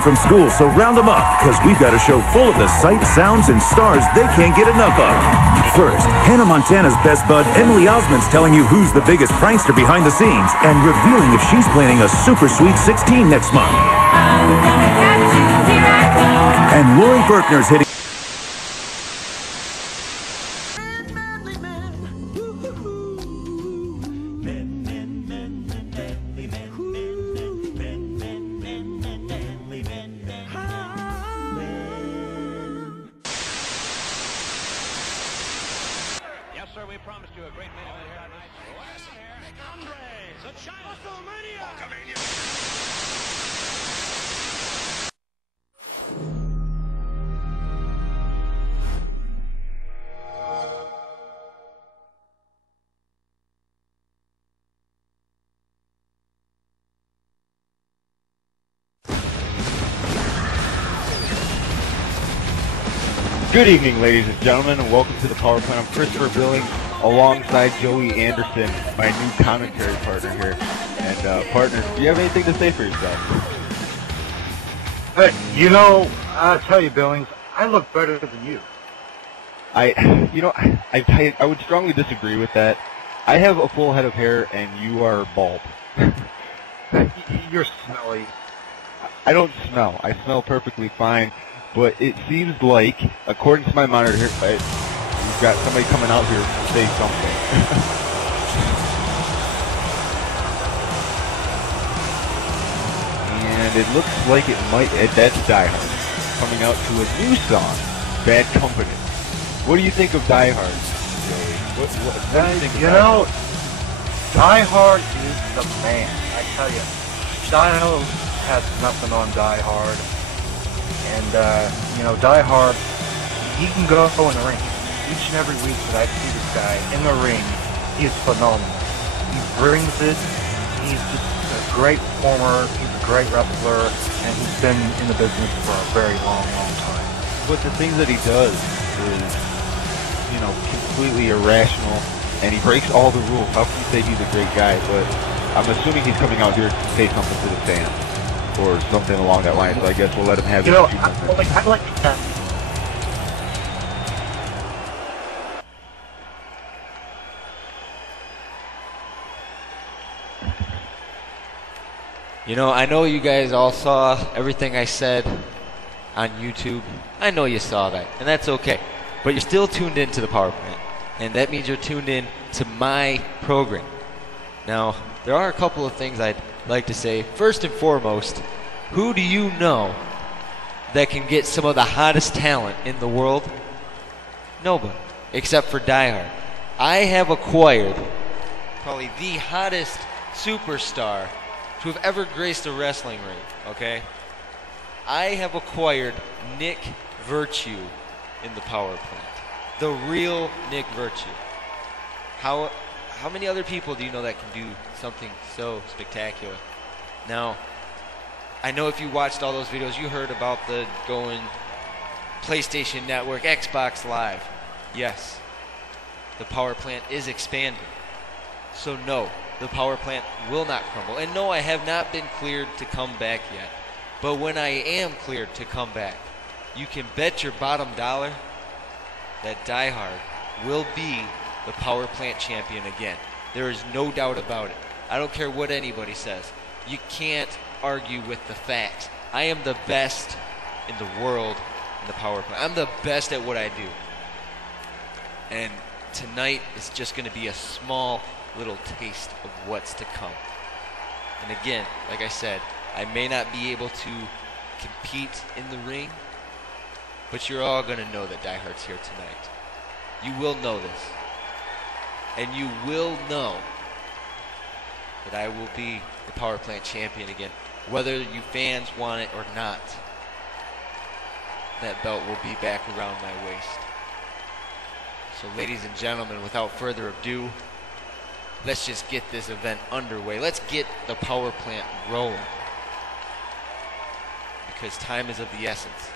from school, so round them up, because we've got a show full of the sights, sounds, and stars they can't get enough of. First, Hannah Montana's best bud, Emily Osmond's telling you who's the biggest prankster behind the scenes and revealing if she's planning a super sweet 16 next month. And Lori Berkner's hitting... Yes, sir, we promised you a great main event here tonight. The China Good evening, ladies and gentlemen, and welcome to the Power Plant. I'm Christopher Billings, alongside Joey Anderson, my new commentary partner here. And partner, do you have anything to say for yourself? You know, I'll tell you, Billings, I look better than you. I would strongly disagree with that. I have a full head of hair, and you are bald. You're smelly. I don't smell. I smell perfectly fine. But it seems like, according to my monitor here, we've got somebody coming out here to say something. And it looks like that's Die Hard, coming out to a new song, Bad Company. What do you think of Die Hard, Joey? What do you think of Die Hard is the man, I tell you. Dino has nothing on Die Hard. And, Die Hard, he can go in the ring. Each and every week that I see this guy in the ring, he is phenomenal. He brings it. He's just a great performer. He's a great wrestler. And he's been in the business for a very long, long time. But the things that he does is, completely irrational. And he breaks all the rules. How can you say he's a great guy? But I'm assuming he's coming out here to say something to the fans. Or something along that line, so I guess we'll let him have it. I like that. I know you guys all saw everything I said on YouTube. I know you saw that, and that's okay. But you're still tuned in to the Power Plant, and that means you're tuned in to my program. Now, there are a couple of things I'd like to say. First and foremost, who do you know that can get some of the hottest talent in the world? Nobody, except for Die Hard. I have acquired probably the hottest superstar to have ever graced a wrestling ring, okay? I have acquired Nick Virtue in the Power Plant. The real Nick Virtue. How many other people do you know that can do something so spectacular? Now, I know if you watched all those videos, you heard about the going PlayStation Network, Xbox Live. Yes, the Power Plant is expanding. So no, the Power Plant will not crumble. And no, I have not been cleared to come back yet. But when I am cleared to come back, you can bet your bottom dollar that Die Hard will be the Power Plant champion again. There is no doubt about it. I don't care what anybody says. You can't argue with the facts. I am the best in the world in the Power Plant. I'm the best at what I do. And tonight is just going to be a small little taste of what's to come. And again, like I said, I may not be able to compete in the ring, but you're all going to know that Die Hard's here tonight. You will know this. And you will know that I will be the Power Plant champion again. Whether you fans want it or not, that belt will be back around my waist. So ladies and gentlemen, without further ado, let's just get this event underway. Let's get the Power Plant rolling. Because time is of the essence.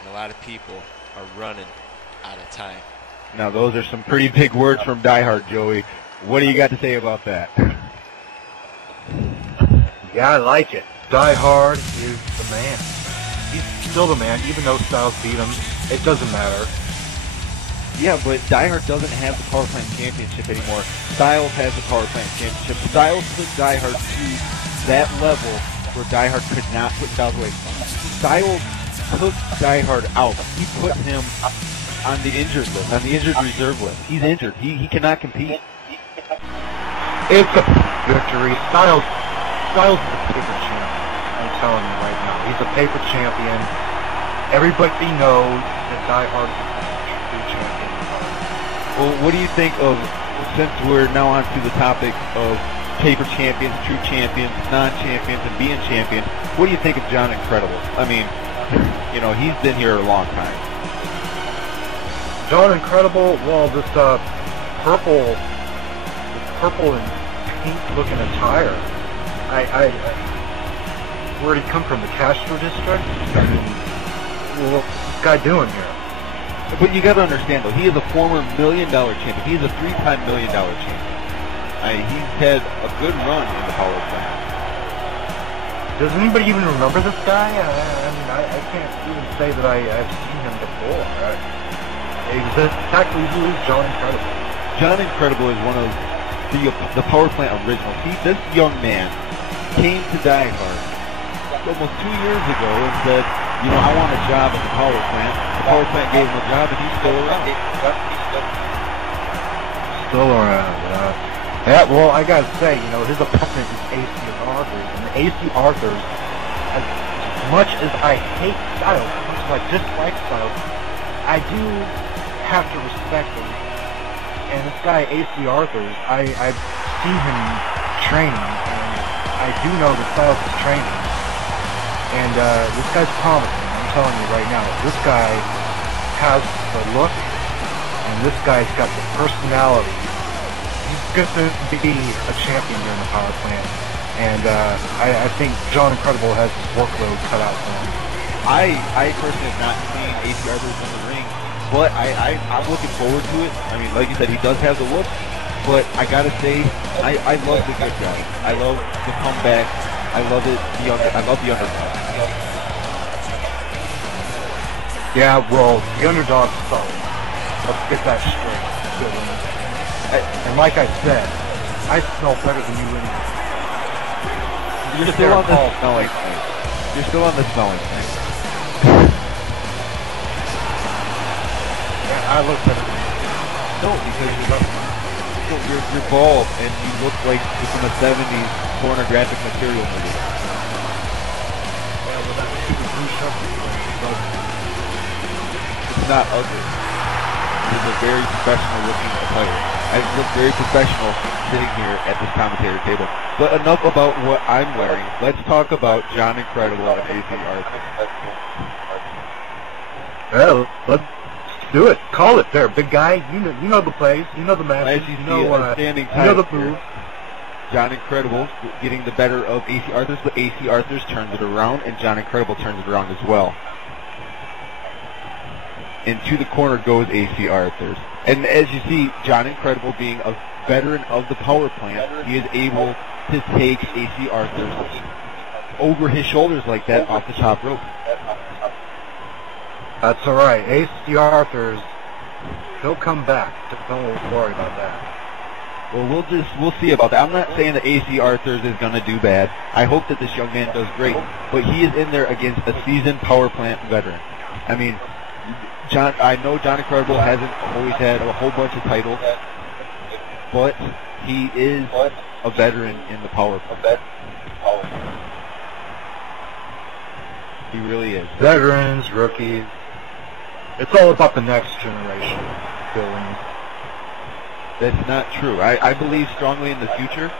And a lot of people are running out of time. Now those are some pretty big words from Die Hard, Joey. What do you got to say about that? Yeah, I like it. Die Hard is the man. He's still the man, even though Styles beat him. It doesn't matter. Yeah, but Die Hard doesn't have the Power Plant Championship anymore. Styles has the Power Plant Championship. Styles took Die Hard to that level where Die Hard could not put Styles away. Styles took Die Hard out. He put him on the injured list, on the injured reserve list. He's injured. He cannot compete. It's a victory. Styles is a paper champion. I'm telling you right now. He's a paper champion. Everybody knows that Die Hard is a true champion. Well, what do you think of, since we're now on to the topic of paper champions, true champions, non-champions, and being champions, what do you think of John Incredible? I mean, you know, he's been here a long time. John Incredible, well, this purple and pink looking attire. Where'd he come from? The Castro district? I mean, what's this guy doing here? But you got to understand, though, he is a former $1 million champion. He is a 3-time $1 million champion. He's had a good run in the Power Plant. Does anybody even remember this guy? I can't even say that I've seen him before. Exactly who is John Incredible? John Incredible is one of the Power Plant originals. This young man came to Die Hard almost 2 years ago and said, you know, I want a job at the Power Plant. The Power Plant gave him a job, and he's still around. Still around, yeah, well, I gotta say, you know, his opponent is AC Arthurs, and AC Arthurs, as much as I hate Styles, as much as I dislike Styles, I do have to respect him. And this guy, AC Arthurs, I've seen him training, and I do know that Styles is training. And this guy's promising. I'm telling you right now, this guy has the look, and this guy's got the personality. He's going to be a champion during the Power Plant. And I think John Incredible has his workload cut out for him. I personally have not seen AC Arthurs in the ring, but I'm looking forward to it. I mean, like you said, he does have the look, but I gotta say, I love the good guy. I love the comeback. I love it. I love the underdog. Yeah, well, the underdog's solid. Let's get that straight. And like I said, I smell better than you anyway. You're still on the smelling thing. You're still on the smelling thing. Yeah, I look better than you. No, because you're bald and you look like you're from a 70s pornographic material movie. Yeah, well, that stupid blue shirt. It's not ugly. It's a very professional looking attire. I look very professional sitting here at this commentator table. But enough about what I'm wearing. Let's talk about John Incredible and AC Arthurs. Well, let's do it. Call it there, big guy. You know the plays. You know the matches. As you know the move. John Incredible getting the better of AC Arthurs, but AC Arthurs turns it around, and John Incredible turns it around as well. And to the corner goes AC Arthurs. And as you see, John Incredible being a veteran of the Power Plant, he is able to take AC Arthurs over his shoulders like that off the top rope. That's all right. AC Arthurs, he'll come back. Don't worry about that. Well, we'll see about that. I'm not saying that AC Arthurs is going to do bad. I hope that this young man does great. But he is in there against a seasoned Power Plant veteran. I mean, I know John Incredible hasn't always had a whole bunch of titles, but he is a veteran in the Power Plant. He really is. Veterans, rookies. It's all about the next generation, Billy. That's not true. I believe strongly in the future,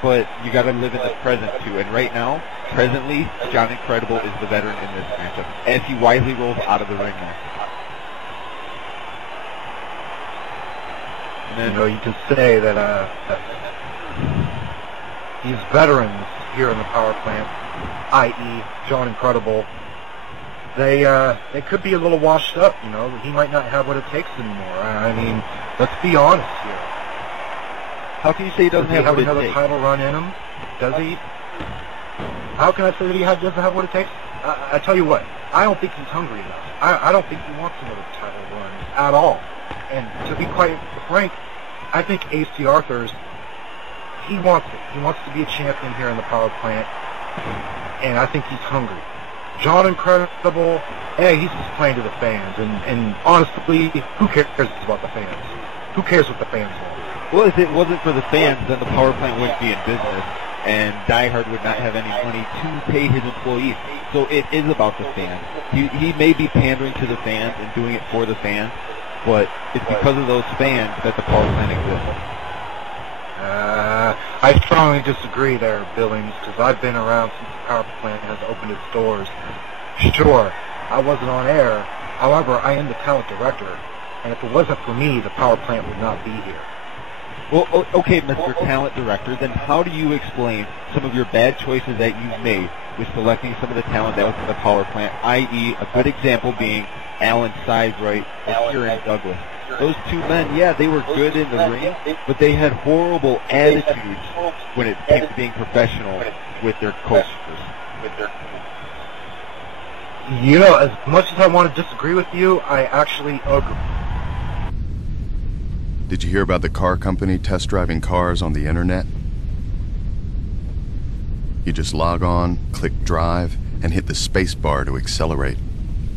but you got to live in the present too. And right now, presently, John Incredible is the veteran in this matchup, as he wisely rolls out of the ring now. And then, you can say that these veterans here in the Power Plant, i.e., John Incredible, they could be a little washed up. He might not have what it takes anymore. I mean, let's be honest here. How can you say he doesn't have what it another takes? Title run in him? Does he? How can I say that he doesn't have what it takes? I tell you what, I don't think he's hungry enough. I don't think he wants another title run at all. And to be quite frank, I think AC Arthur's, he wants it. He wants to be a champion here in the power plant, and I think he's hungry. John Incredible, he's just playing to the fans, and honestly, who cares about the fans? Who cares what the fans want? Well, if it wasn't for the fans, then the power plant wouldn't be in business, and Die Hard would not have any money to pay his employees. So it is about the fans. He may be pandering to the fans and doing it for the fans, but it's because of those fans that the power plant exists. I strongly disagree there, Billings, because I've been around since the power plant has opened its doors. Sure, I wasn't on air. However, I am the talent director, and if it wasn't for me, the power plant would not be here. Well, okay, Mr. Talent Director, then how do you explain some of your bad choices that you've made with selecting some of the talent that was in the power plant, i.e. a good example being Alan Sizewright or Kieran Douglas? Those two men, yeah, they were good in the ring, but they had horrible attitudes when it came to being professional with their coaches. You know, as much as I want to disagree with you, I actually agree. Did you hear about the car company test driving cars on the internet? You just log on, click drive, and hit the space bar to accelerate,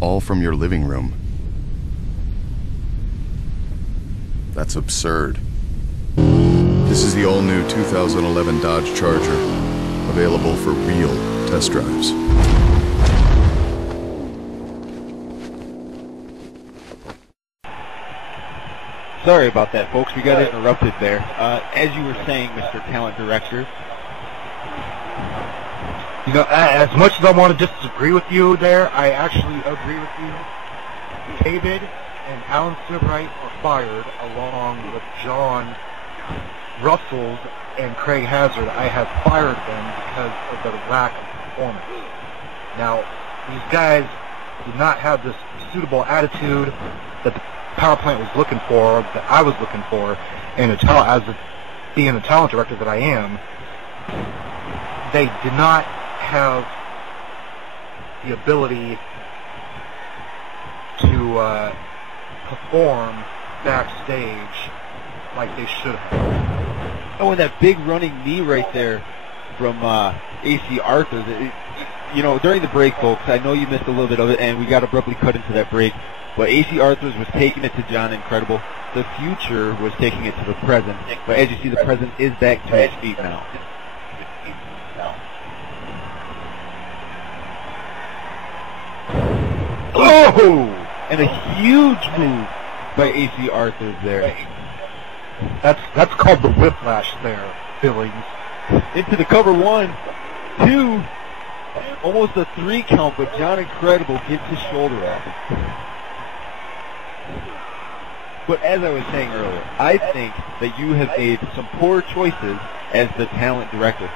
all from your living room. That's absurd. This is the all-new 2011 Dodge Charger, available for real test drives. Sorry about that, folks. We got interrupted there. As you were saying, Mr. Talent Director. You know, as much as I want to disagree with you there, I actually agree with you. David and Alan Silverwright were fired along with John Russell and Craig Hazard. I have fired them because of the lack of performance. Now, these guys did not have this suitable attitude that the power plant was looking for, that I was looking for, and being the talent director that I am. They did not have the ability to perform backstage like they should have. Oh, and that big running knee right there from AC Arthur. You know, during the break, folks, I know you missed a little bit of it, and we got abruptly cut into that break, but AC Arthur's was taking it to John Incredible. The future was taking it to the present, but as you see, the present is back to its feet now. Oh! And a huge move by AC Arthur there. That's called the whiplash there, Billings. Into the cover 1, 2, almost a 3 count, but John Incredible gets his shoulder up. But as I was saying earlier, I think that you have made some poor choices as the talent director.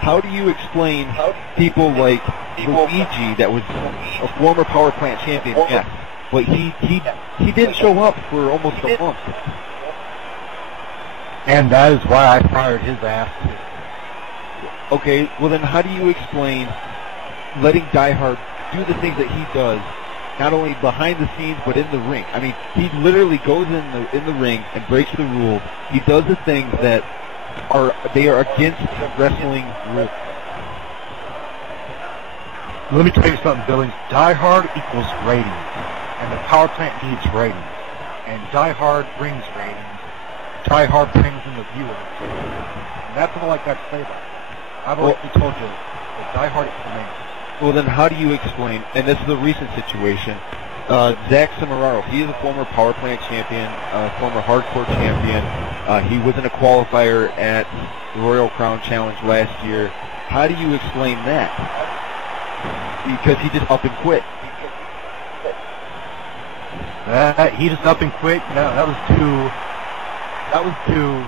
How do you explain people like Luigi, that was a former power plant champion, yes, but he didn't show up for almost a month. And that is why I fired his ass. Okay, well then how do you explain letting Die Hard do the things that he does, not only behind the scenes but in the ring? I mean, he literally goes in the ring and breaks the rules. He does the things that are against wrestling rules. Let me tell you something, Billings. Die Hard equals ratings, and the power plant needs ratings. And Die Hard brings ratings. Die Hard brings in the viewers. And that's all I got to say about it. I've already told you that Die Hard is the man. Well, then how do you explain, and this is a recent situation, Zach Cimararo, he is a former power plant champion, former hardcore champion. He was in a qualifier at the Royal Crown Challenge last year. How do you explain that? Because he just up and quit. He just up and quit. No, that was due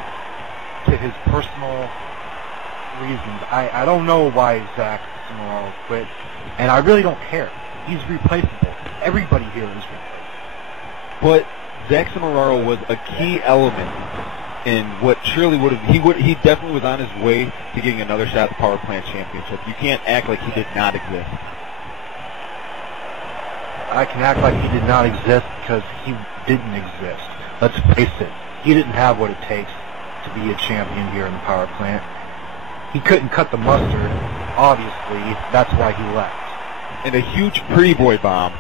to his personal reasons. I don't know why Zach Cimararo quit, and I really don't care. He's replaceable. Everybody here is replaceable. But Zach Cimararo was a key element in what surely would have he definitely was on his way to getting another shot at the Power Plant Championship. You can't act like he did not exist. I can act like he did not exist because he didn't exist. Let's face it, he didn't have what it takes to be a champion here in the Power Plant. He couldn't cut the mustard. Obviously, that's why he left. And a huge pretty boy bomb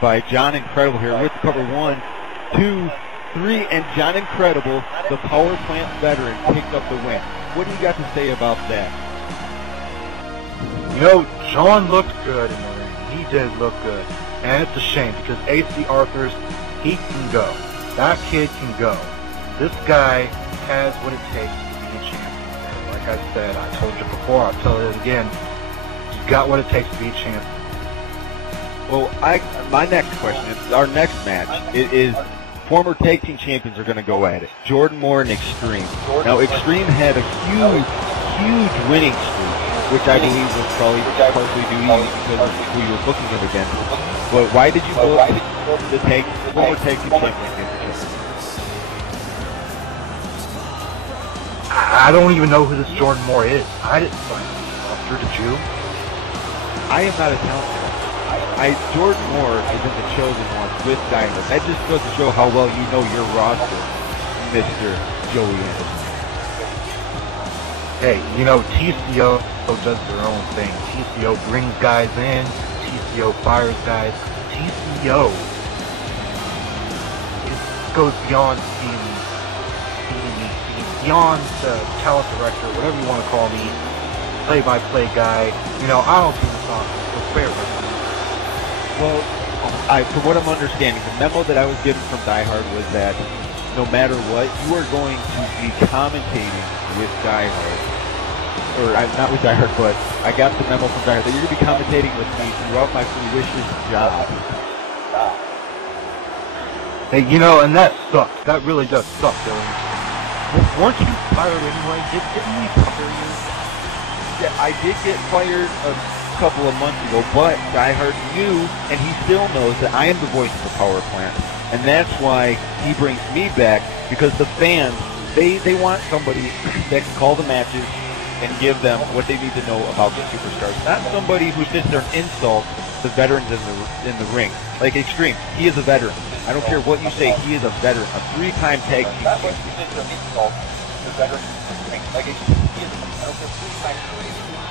by John Incredible here with cover 1, 2, 3, and John Incredible, the Power Plant veteran, picked up the win. What do you got to say about that? You know, John looked good in the ring. He did look good. And it's a shame because A.C. Arthurs, he can go. That kid can go. This guy has what it takes to be a champion. And like I said, I told you before, I'll tell it again. He's got what it takes to be a champion. Well, my next question is, our next match, it is former tag team champions are going to go at it. Jordan Moore and Extreme. Now, Extreme had a huge winning streak, which I believe was probably partially due to you because of who you were booking him against. But why did you book the former tag team champions against each other? I don't even know who this Jordan Moore is. I didn't sign him. After did you? I am not a talent. Jordan Moore is in the Chosen Ones with Diamond. That just goes to show how well you know your roster, Mr. Joey Anderson. Hey, you know, TCO does their own thing. TCO brings guys in. TCO fires guys. TCO goes beyond being beyond the talent director, whatever you want to call me, play-by-play guy. You know, I don't do this often. It's fair with me. Well, from what I'm understanding, the memo that I was given from Die Hard was that no matter what, you are going to be commentating with Die Hard. Or, not with Die Hard, but I got the memo from Die Hard that you're going to be commentating with me throughout my Fruition job. Hey, you know, and that sucks. That really does suck, Dylan. Weren't you fired anyway? Didn't we fire you? Yeah, I did get fired a couple of months ago, but Die Hard knew, and he still knows, that I am the voice of the Power Plant. And that's why he brings me back, because the fans, they want somebody that can call the matches and give them what they need to know about the superstars. Not somebody who sits there and insults the veterans in the ring. Like Extreme, he is a veteran. I don't care what you say, he is a veteran, a 3-time tag team champion.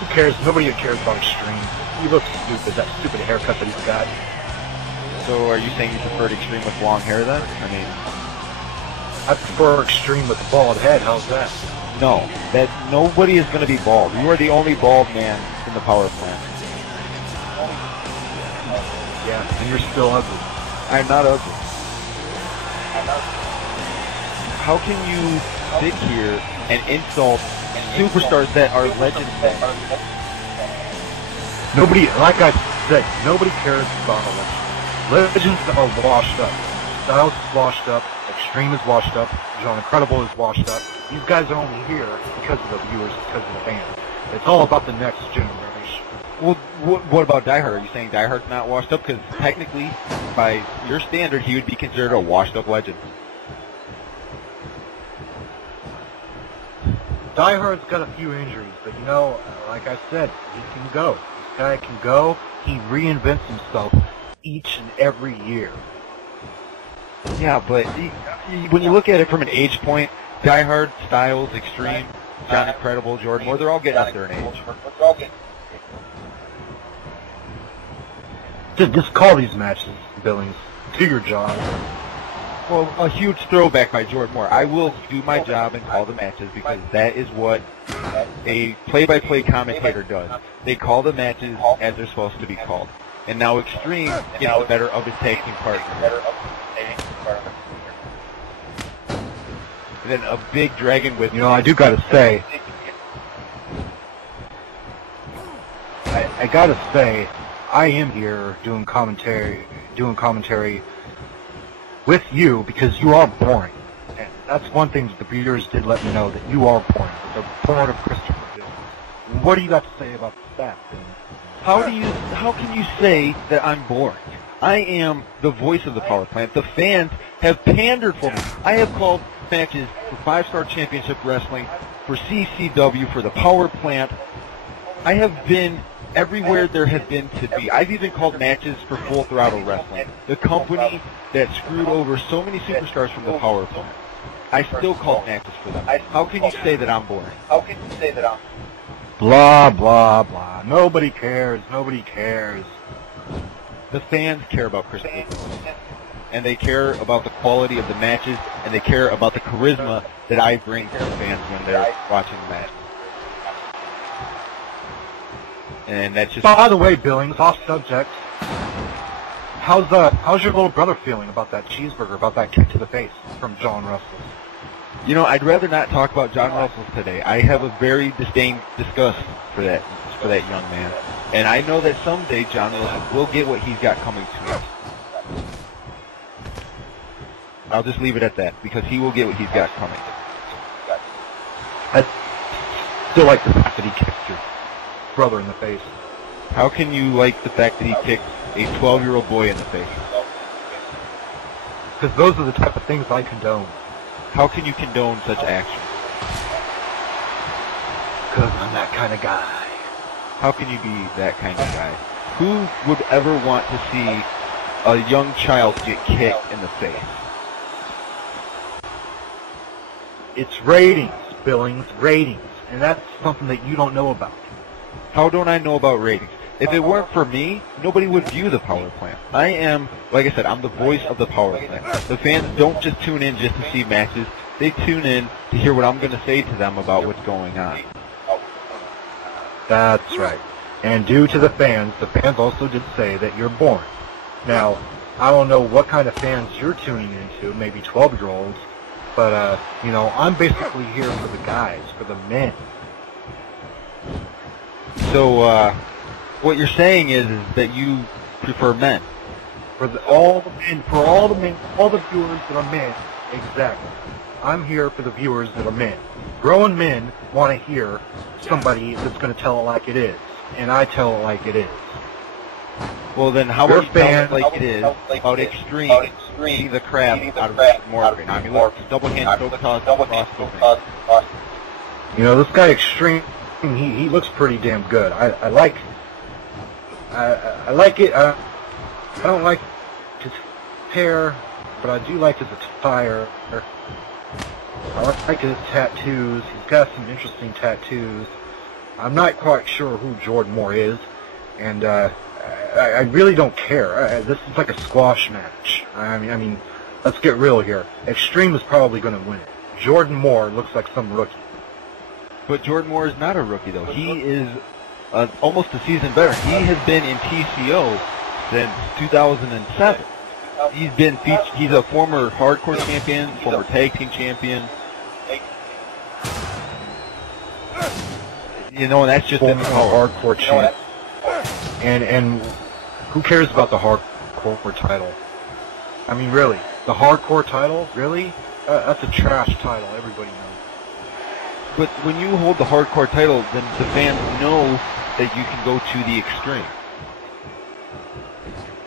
Who cares? Nobody cares about Extreme. He looks stupid, that stupid haircut that he's got. So are you saying you preferred Extreme with long hair then? I mean, I prefer Extreme with a bald head. How's that? no. That nobody is going to be bald. You are the only bald man in the Power Plant. Yeah, and you're still ugly. I'm not ugly. How can you sit here and insult superstars that are legends? Nobody, like I said, nobody cares about a legend. Legends are washed up. Styles is washed up. Extreme is washed up. John Incredible is washed up. These guys are only here because of the viewers, because of the fans. It's all about the next generation. Well, what about Die Hard? Are you saying Die Hard's not washed up? Because technically, by your standard, he would be considered a washed-up legend. Die Hard's got a few injuries, but you know, like I said, he can go. This guy can go. He reinvents himself each and every year. Yeah, but when you look at it from an age point, Die Hard, Styles, Extreme, John Incredible, Jordan Moore, they're all getting up there in age. Just call these matches, Billings. Do your job. Well, a huge throwback by Jordan Moore. I will do my job and call the matches because that is what a play-by-play commentator does. They call the matches as they're supposed to be called. And now Extreme gets the better of his tag team partner. And then a big dragon with... You know, I do gotta say... I gotta say, I am here doing commentary with you because you are boring. And that's one thing that the viewers did let me know, that you are boring. They're bored of Christopher Bill. What do you got to say about that? How can you say that I'm boring? I am the voice of the Power Plant. The fans have pandered for me. I have called booked matches for 5-Star Championship Wrestling, for CCW, for the Power Plant. I have been everywhere there has been to be. I've even called matches for Full Throttle Wrestling, the company that screwed over so many superstars from the Power Plant. I still call matches for them. How can you say that I'm boring? Blah, blah, blah. Nobody cares. Nobody cares. The fans care about Chris Benoit, and they care about the quality of the matches, and they care about the charisma that I bring to the fans when they're watching the match. And that's just... By the way, Billings, off subject, how's your little brother feeling about that cheeseburger, about that kick to the face from John Russell? You know, I'd rather not talk about John Russell today. I have a very disgust for that young man. And I know that someday John Russell will get what he's got coming to him. I'll just leave it at that, because he will get what he's got coming. I still like the fact that he kicked your brother in the face. How can you like the fact that he kicked a 12-year-old boy in the face? Because those are the type of things I condone. How can you condone such action? Because I'm that kind of guy. How can you be that kind of guy? Who would ever want to see a young child get kicked in the face? It's ratings, Billings, ratings. And that's something that you don't know about. How don't I know about ratings? If it weren't for me, nobody would view the Power Plant. I am, like I said, I'm the voice of the Power Plant. The fans don't just tune in just to see matches. They tune in to hear what I'm going to say to them about what's going on. That's right. And due to the fans also did say that you're boring. Now, I don't know what kind of fans you're tuning into, maybe 12-year-olds, but, you know, I'm basically here for the guys, for the men. So, what you're saying is that you prefer men. For all the men, all the viewers that are men, exactly. I'm here for the viewers that are men. Grown men want to hear somebody that's going to tell it like it is, and I tell it like it is. Well, then how about you tell it like it is about Extreme beating the crap out of Morgan? I mean, look, double hand choke toss, cross. You know, this guy Extreme, he looks pretty damn good. I like it. I don't like his hair, but I do like his attire. I like his tattoos. He's got some interesting tattoos. I'm not quite sure who Jordan Moore is, and I really don't care. This is like a squash match. I mean, let's get real here. Extreme is probably going to win it. Jordan Moore looks like some rookie. But Jordan Moore is not a rookie, though. He is almost a season better. He has been in TCO since 2007. He's a former hardcore champion, former tag team champion. You know, and that's just in the hardcore champ. And who cares about the hardcore title? I mean, really, the hardcore title, really? That's a trash title. Everybody knows. But when you hold the hardcore title, then the fans know that you can go to the Extreme.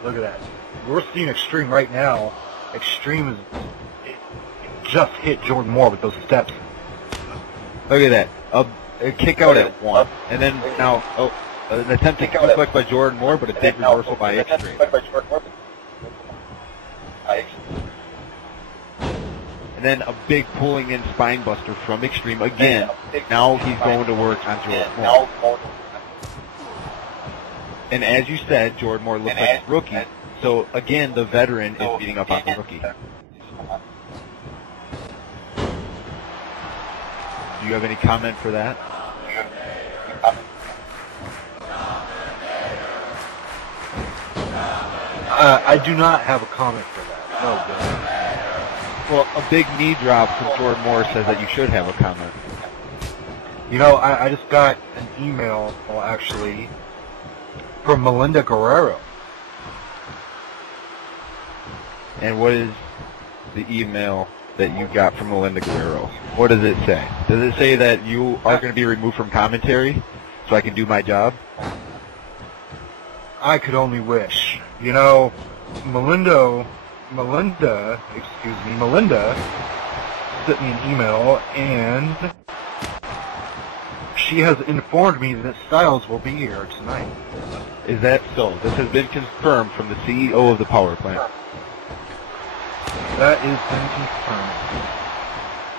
Look at that. We're seeing Extreme right now. Extreme just hit Jordan Moore with those steps. Look at that. A kick out at one. And then now, an attempt to deflect by Jordan Moore, but a big reversal by Extreme. And then a big pulling in spine buster from Extreme again. Now he's going to work on Jordan Moore. And as you said, Jordan Moore looks like a rookie. So again, the veteran is beating up on the rookie. Do you have any comment for that? I do not have a comment for that. No, Bill. Well, a big knee drop from Jordan Moore says that you should have a comment. You know, I just got an email, actually, from Melinda Guerrero. And what is the email that you got from Melinda Guerrero? What does it say? Does it say that you are going to be removed from commentary so I can do my job? I could only wish. You know, Melinda sent me an email, and she has informed me that Styles will be here tonight. Is that so? This has been confirmed from the CEO of the power plant. That is been confirmed.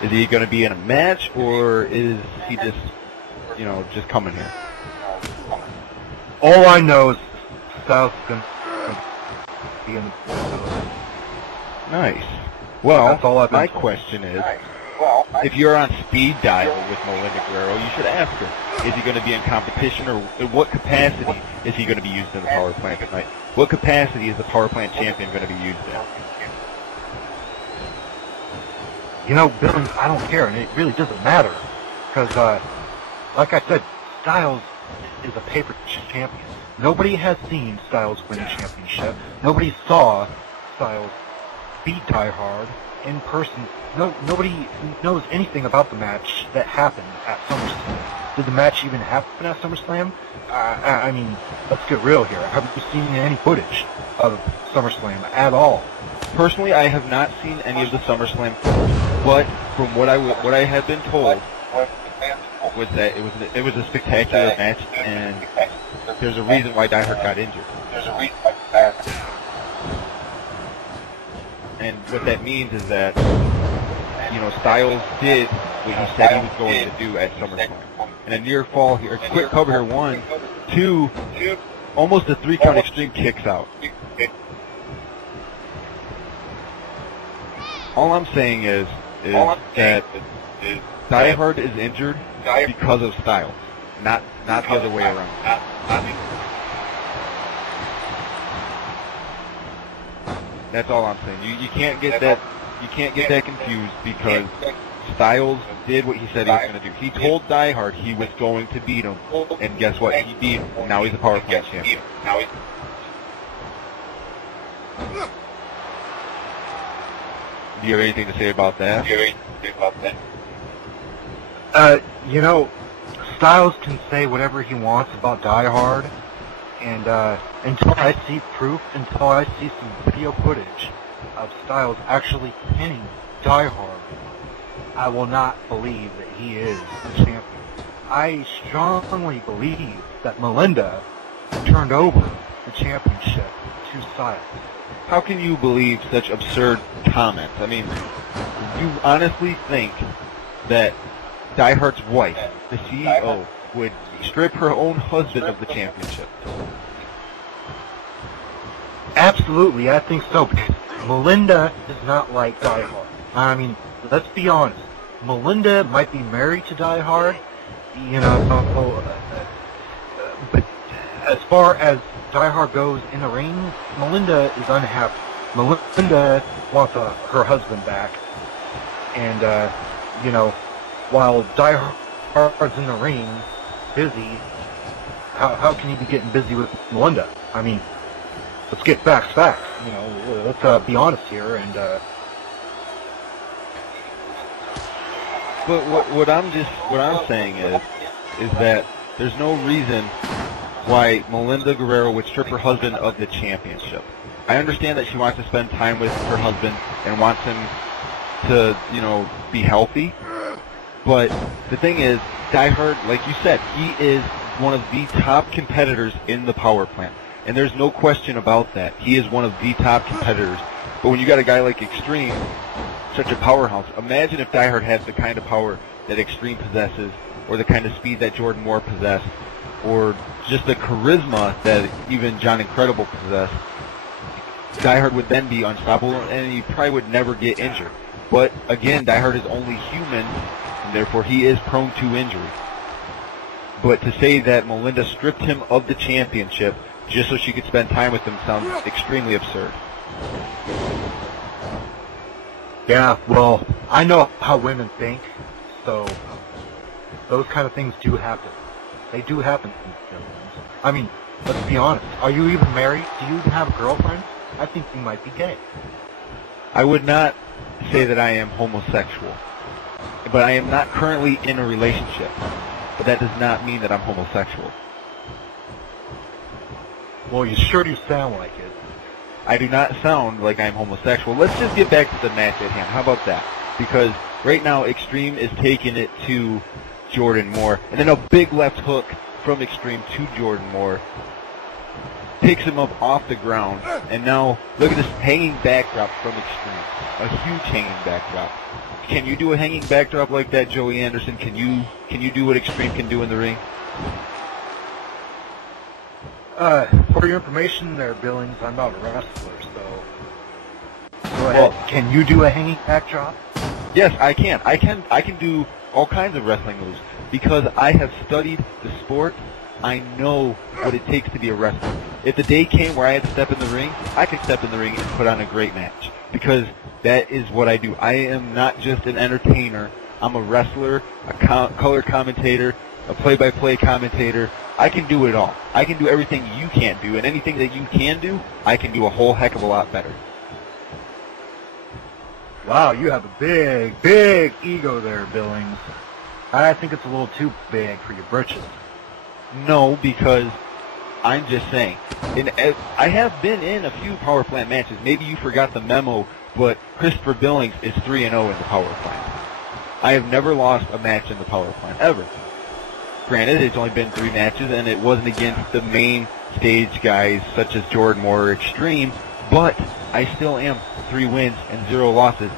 Is he going to be in a match, or is he just, just coming here? All I know is Styles is going to be in the facility. Nice. Well, That's all I've been my told. question is, if you're on speed dial with Melinda Guerrero, you should ask her, is he going to be in competition, or in what capacity is he going to be used in the power plant tonight? What capacity is the power plant champion going to be used in? Billy, I don't care, and it really doesn't matter. Because, like I said, Styles is a paper champion. Nobody has seen Styles win a championship. Nobody saw Styles beat Die Hard in person. Nobody knows anything about the match that happened at SummerSlam. Did the match even happen at SummerSlam? I mean, let's get real here. Have you seen any footage of SummerSlam at all? Personally, I have not seen any of the SummerSlam footage, but from what I have been told was that it was a spectacular match, and there's a reason why Die Hard got injured. And what that means is that Styles did what he said he was going to do at SummerSlam. And a near fall here, a quick cover here, 1, 2, almost a 3-count extreme kicks out. All I'm saying is that Die Hard is injured because of Styles, not the other way around. That's all I'm saying. You can't get that confused, because Styles did what he said he was going to do. He told Die Hard he was going to beat him, and guess what? He beat him. Now he's a power plant champion. Do you have anything to say about that? Styles can say whatever he wants about Die Hard, and until I see proof, until I see some video footage of Styles actually pinning Die Hard, I will not believe that he is the champion. I strongly believe that Melinda turned over the championship to Styles. How can you believe such absurd comments? I mean, you honestly think that Die Hard's wife, the CEO, would strip her own husband of the championship? Absolutely, I think so, because Melinda is not like Die Hard. I mean, let's be honest. Melinda might be married to Die Hard, but as far as Die Hard goes in the ring, Melinda is unhappy. Melinda wants her husband back, and while Die Hard's in the ring, busy, how can he be getting busy with Melinda? I mean, let's get facts. Let's be honest here, and But what I'm saying is that there's no reason why Melinda Guerrero would strip her husband of the championship. I understand that she wants to spend time with her husband and wants him to, be healthy. But the thing is, Die Hard, like you said, he is one of the top competitors in the power plant. And there's no question about that. He is one of the top competitors. But when you got a guy like Extreme, such a powerhouse, imagine if Die Hard had the kind of power that Extreme possesses, or the kind of speed that Jordan Moore possessed, or just the charisma that even John Incredible possessed. Die Hard would then be unstoppable, and he probably would never get injured. But again, Die Hard is only human, and therefore he is prone to injury. But to say that Melinda stripped him of the championship just so she could spend time with him sounds extremely absurd. yeah, well, I know how women think, so those kind of things do happen. They do happen. I mean, let's be honest. Are you even married? Do you even have a girlfriend? I think you might be gay. I would not say that I am homosexual, but I am not currently in a relationship. But that does not mean that I'm homosexual. Well, you sure do sound like it. I do not sound like I'm homosexual. Let's just get back to the match at hand. How about that? because right now Extreme is taking it to Jordan Moore, and then a big left hook from Extreme to Jordan Moore picks him up off the ground, and now look at this hanging backdrop from Extreme, a huge hanging backdrop. Can you do a hanging backdrop like that, Joey Anderson? Can you do what Extreme can do in the ring? For your information there, Billings, I'm not a wrestler, so go ahead. Can you do a hanging backdrop? Yes, I can. I can do all kinds of wrestling moves because I have studied the sport. I know what it takes to be a wrestler. If the day came where I had to step in the ring, I could step in the ring and put on a great match because that is what I do. I am not just an entertainer. I'm a wrestler, a color commentator, a play-by-play commentator. I can do it all. I can do everything you can't do, and anything that you can do, I can do a whole heck of a lot better. Wow, you have a big, big ego there, Billings. I think it's a little too big for your britches. No, because I'm just saying. I have been in a few power plant matches. Maybe you forgot the memo, but Christopher Billings is 3-0 in the power plant. I have never lost a match in the power plant, ever. Granted, it's only been 3 matches, and it wasn't against the main stage guys such as Jordan Moore or Extreme, but I still am 3 wins and 0 losses.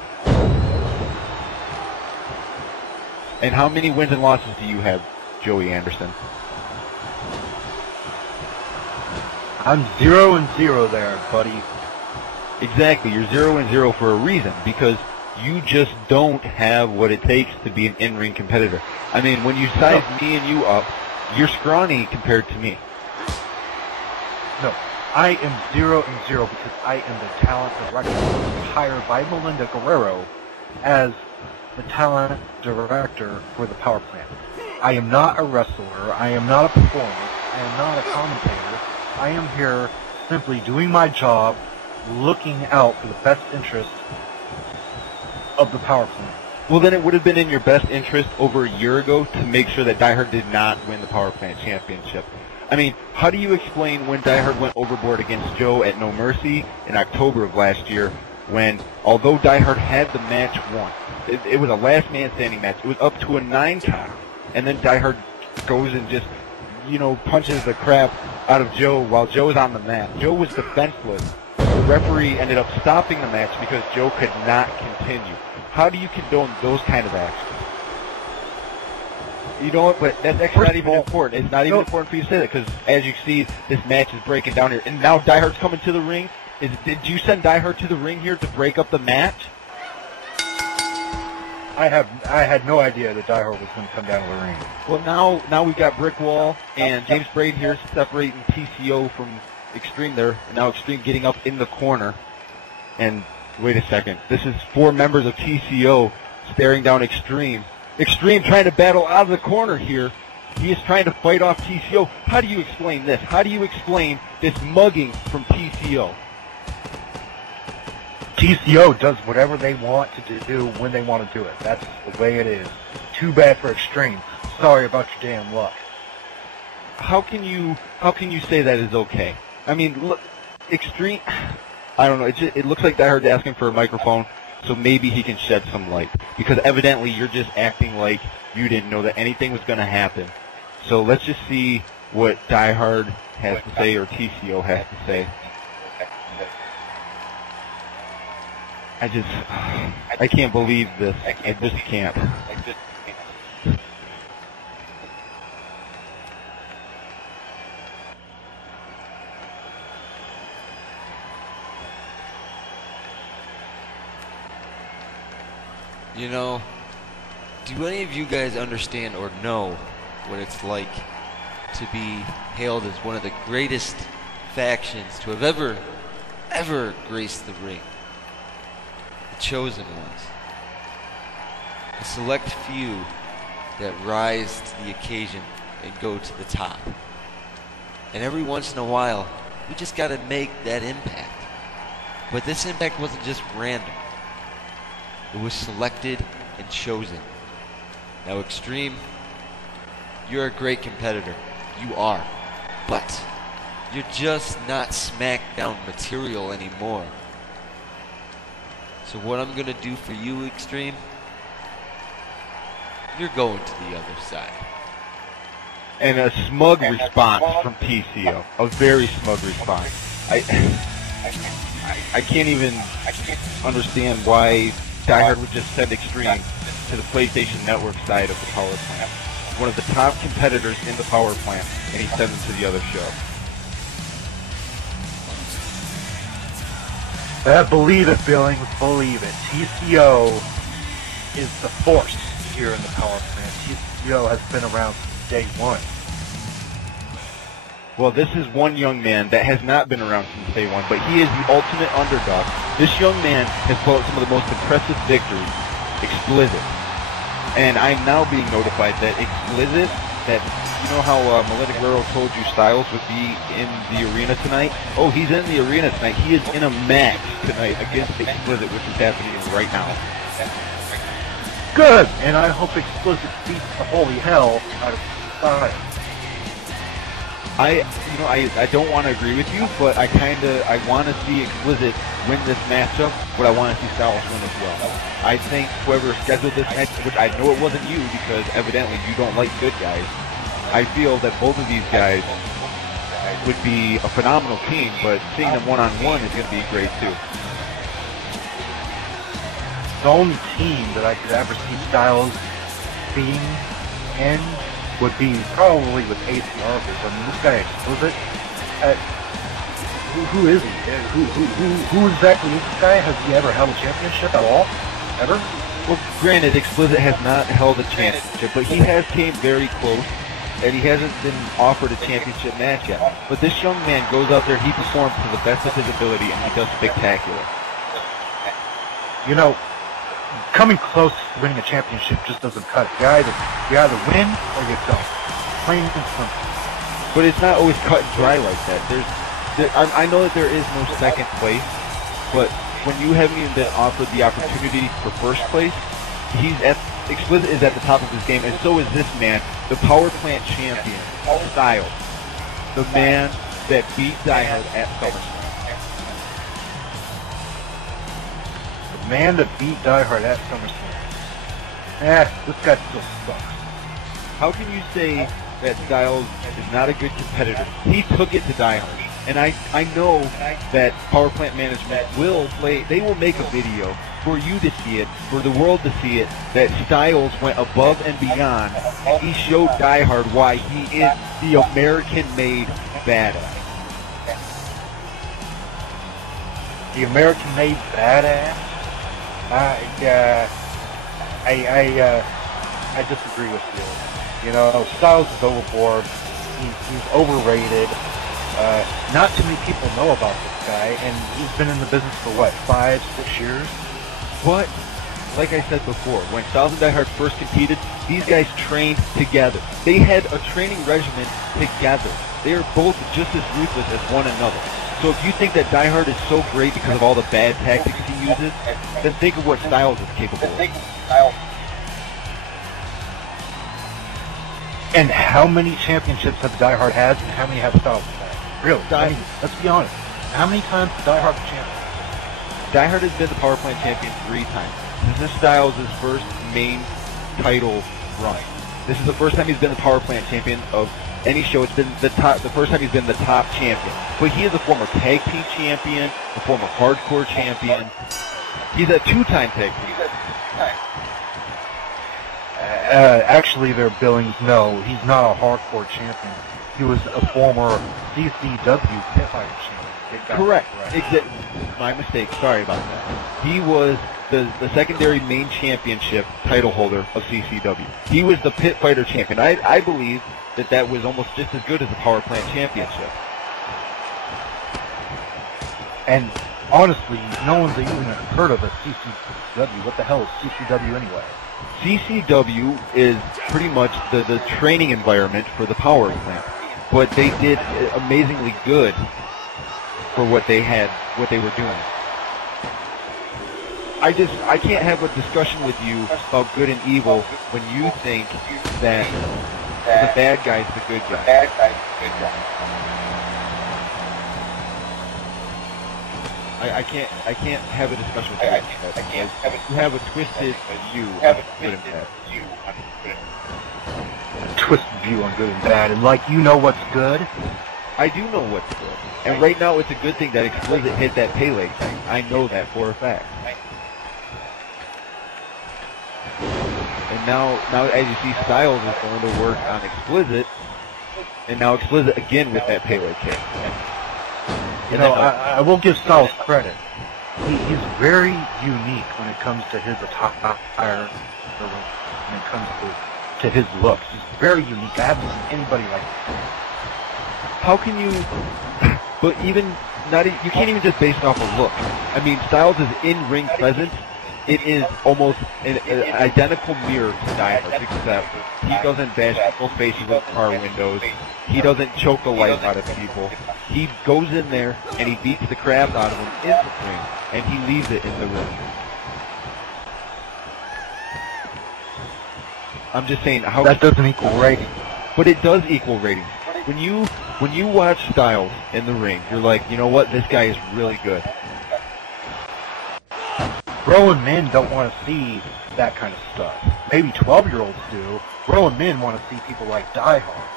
And how many wins and losses do you have, Joey Anderson? I'm 0-0 there, buddy. Exactly, you're 0-0 for a reason, because you just don't have what it takes to be an in-ring competitor. I mean, when you size me and you up, you're scrawny compared to me. No, I am 0-0 because I am the talent director hired by Melinda Guerrero as the talent director for the power plant. I am not a wrestler. I am not a performer. I am not a commentator. I am here simply doing my job, looking out for the best interest of the power plant. Well, then it would have been in your best interest over a year ago to make sure that Die Hard did not win the power plant championship. I mean, how do you explain when Die Hard went overboard against Joe at No Mercy in October of last year when, although Die Hard had the match won, it was a last man standing match. It was up to a 9 count, and then Die Hard goes and just, punches the crap out of Joe while Joe's on the mat. Joe was defenseless. The referee ended up stopping the match because Joe could not continue. How do you condone those kind of actions? You know what, but that's actually not even important. It's not even important for you to say that because, as you see, this match is breaking down here. And now Die Hard's coming to the ring. Did you send Die Hard to the ring here to break up the match? I had no idea that Die Hard was going to come down to the ring. Well, now we've got Brick Wall and James Braden here separating TCO from Extreme there. Now Extreme getting up in the corner. And wait a second. This is 4 members of TCO staring down Extreme. Extreme trying to battle out of the corner here. He is trying to fight off TCO. How do you explain this? How do you explain this mugging from TCO? TCO does whatever they want to do when they want to do it. That's the way it is. Too bad for Extreme. Sorry about your damn luck. How can you say that is okay? I mean, look, Extreme. I don't know. It looks like Die Hard's asking for a microphone, so maybe he can shed some light. Because evidently you're just acting like you didn't know that anything was going to happen. So let's just see what Die Hard has to say or TCO has to say. I can't believe this. I just can't. Do any of you guys understand or know what it's like to be hailed as one of the greatest factions to have ever graced the ring? The chosen ones. A select few that rise to the occasion and go to the top. And every once in a while, we just gotta make that impact. But this impact wasn't just random. It was selected and chosen. Now, Extreme, you're a great competitor. You are. But you're just not SmackDown material anymore. So what I'm going to do for you, Extreme, you're going to the other side. And a smug response from TCO. A very smug response. I can't even understand why Die Hard would just send Extreme to the PlayStation Network side of the power plant. One of the top competitors in the power plant, and he sends him to the other show. Believe it, Billings, believe it. TCO is the force here in the power plant. TCO has been around since day one. Well, this is one young man that has not been around since day one, but he is the ultimate underdog. This young man has pulled out some of the most impressive victories. Explicit. And I'm now being notified that Explicit, that, you know how Melina Guerrero told you Styles would be in the arena tonight? Oh, he's in the arena tonight. He is in a match tonight against Explicit, which is happening right now. Good! And I hope Explicit beats the holy hell out of Styles. I don't want to agree with you, but I want to see Explicit win this matchup, but I want to see Styles win as well. I think whoever scheduled this match, which I know it wasn't you because evidently you don't like good guys, I feel that both of these guys would be a phenomenal team, but seeing them one-on-one is going to be great too. The only team that I could ever see Styles being in would be probably with AC Arbors. I mean, this guy Explicit. Who is he? Who exactly is this guy? Has he ever held a championship at all? Ever? Well, granted, Explicit has not held a championship, but he has came very close, and he hasn't been offered a championship match yet. But this young man goes out there, he performs to the best of his ability, and he does spectacular. You know, coming close to winning a championship just doesn't cut it. You either win or you don't. Plain and simple. But it's not always cut and dry like that. I know that there is no second place, but when you haven't even been offered the opportunity for first place, Explicit is at the top of his game, and so is this man, the power plant champion, Styles, the man that beat Die Hard at SummerSlam. The man that beat Die Hard at SummerSlam. This guy still sucks. How can you say that Styles is not a good competitor? He took it to Die Hard. And I know that power plant management will make a video for you to see it, for the world to see it, that Styles went above and beyond, and he showed Die Hard why he is the American-made badass. The American-made badass? I disagree with you. You know, Styles is overboard. He's overrated. Not too many people know about this guy, and he's been in the business for what, 5-6 years? But, like I said before, when Styles and Die Hard first competed, these guys trained together. They had a training regimen together. They are both just as ruthless as one another. So if you think that Die Hard is so great because of all the bad tactics he uses, then think of what Styles is capable of. And how many championships have Die Hard had, and how many have Styles had? Really? I mean, let's be honest. How many times has Die Hard been champion? Die Hard has been the power plant champion 3 times. This is Styles' first main title run. This is the first time he's been the power plant champion of any show. It's been the first time he's been the top champion. But he is a former tag team champion, a former hardcore champion. He's a 2-time tag team. Actually, their Billings, no, he's not a hardcore champion. He was a former CCW pit fighter champion. Correct. My mistake. Sorry about that. He was the secondary main championship title holder of CCW. He was the pit fighter champion. I believe that was almost just as good as the power plant championship. And honestly, no one's even heard of a CCW. What the hell is CCW anyway? CCW is pretty much the training environment for the power plant. But they did amazingly good for what they were doing. I can't have a discussion with you about good and evil when you think that the bad guy's the good guy. I can't have a discussion with you. You have a twisted view on good and bad. Twisted view on good and bad, and like you know what's good. I do know what's good, and right now it's a good thing that Explicit hit that Pele thing. I know that for a fact. And now as you see, Styles is going to work on Explicit, and now Explicit again with that Pele kick. You know, I will give Styles credit. He's very unique when it comes to his attire, when it comes to his looks. He's very unique. I haven't seen anybody like him. How can you? But even not, you can't even just base it off of look. I mean, Styles' in-ring presence. It is almost an identical mirror to Dynamite, except he doesn't bash people's faces with car windows. He doesn't choke the life out of people. He goes in there and he beats the crap out of them in the ring, and he leaves it in the ring. I'm just saying how that doesn't equal rating, but it does equal ratings. When you watch Styles in the ring, you're like, you know what, this guy is really good. Grown men don't want to see that kind of stuff. Maybe 12-year-olds do. Grown men want to see people like Die Hard.